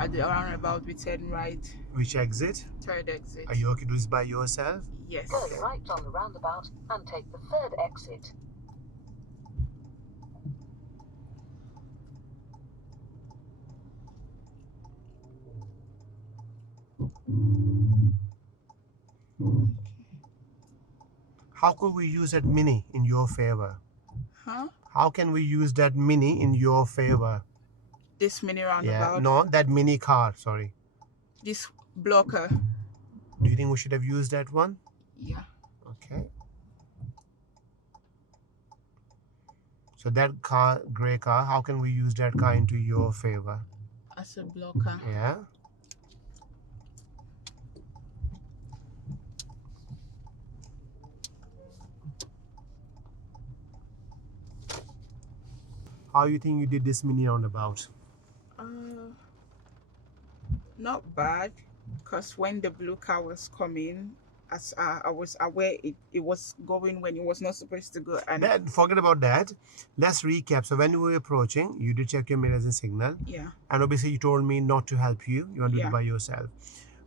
At the roundabout, we turn right. Which exit? Third exit. Are you okay to do this by yourself? Yes. Go right on the roundabout and take the third exit. How could we use that mini in your favor? Huh? How can we use that mini in your favor? This mini Yeah, roundabout. no, that mini car, sorry. This blocker. Do you think we should have used that one? Yeah. Okay. So that car, gray car, how can we use that car into your favor? As a blocker. Yeah. How you think you did this mini roundabout? Not bad, because when the blue car was coming, as I was aware it was going when it was not supposed to go, and Forget about that. Let's recap. So when you were approaching, you did check your mirrors and signal. yeah, And obviously you told me not to help you. You want to do Yeah. it by yourself.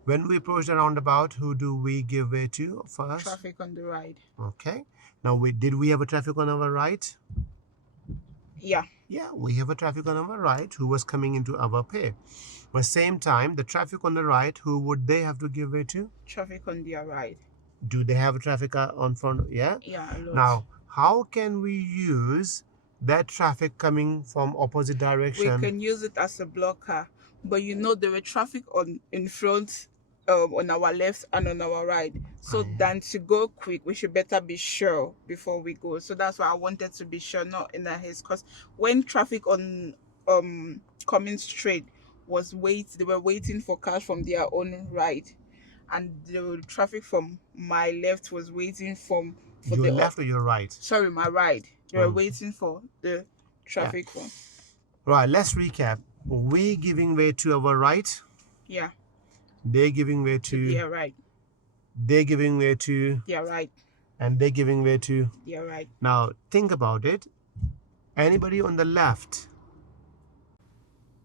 When we approached the roundabout, who do we give way to first? traffic on the right. Okay. Now, did we have a traffic on our right? Yeah, Yeah, we have a traffic on our right who was coming into our pay. But same time, the traffic on the right, who would they have to give way to? traffic on their right. Do they have a traffic on front? Yeah. Yeah, a lot. Now, how can we use that traffic coming from opposite we direction? can use it as a blocker, but you know there were traffic in front, on our left and on our right. So than to go quick, we should better be sure before we go. So that's why I wanted to be sure, not in a haste. Because when traffic on coming straight they were waiting for cars from their own right, and the traffic from my left was waiting for your the left or your right? Sorry, my right. They were waiting for the traffic from. Right, let's recap. We giving way to our right. Yeah, They're giving way to. their right. They're giving way to. Their right. And they're giving way to. Their right. Now, think about it. Anybody on the left,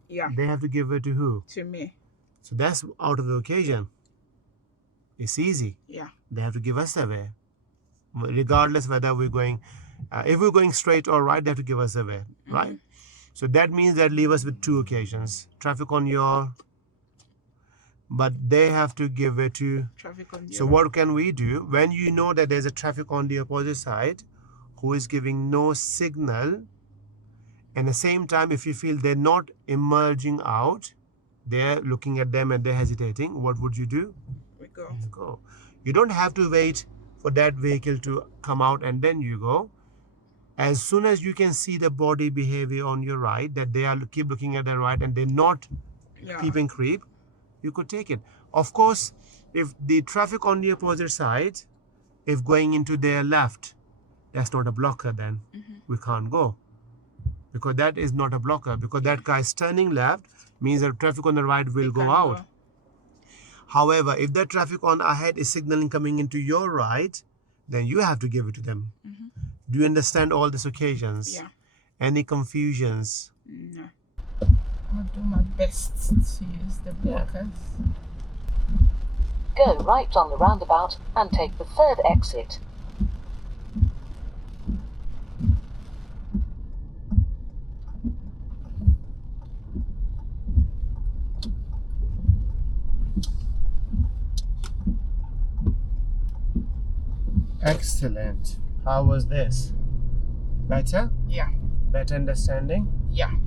Yeah, they have to give way to who? to me. So that's out of the occasion. It's easy. Yeah. They have to give us the way. Regardless whether we're going, if we're going straight or right, they have to give us the way, right? So that means that leave us with two occasions. Traffic on your, but they have to give way to. Traffic on the So what can we do when you know that there's a traffic on the opposite side who is giving no signal, and at the same time, if you feel they're not emerging out, they're looking at them and they're hesitating, what would you do? we go. You go. You don't have to wait for that vehicle to come out and then you go. As soon as you can see the body behavior on your right, that they are keep looking at their right and they're not Yeah. peeping creep, you could take it. Of course, if the traffic on the opposite side, if going into their left, that's not a blocker, then we can't go. Because that is not a blocker. Because that car is turning left, means that traffic on the right will go can out. go. However, if that traffic on ahead is signaling coming into your right, then you have to give it to them. Do you understand all these occasions? Yeah. Any confusions? No. I'll do my best to use the blockers. Go right on the roundabout and take the third exit. Excellent. How was this? Better? Yeah. Better understanding? Yeah.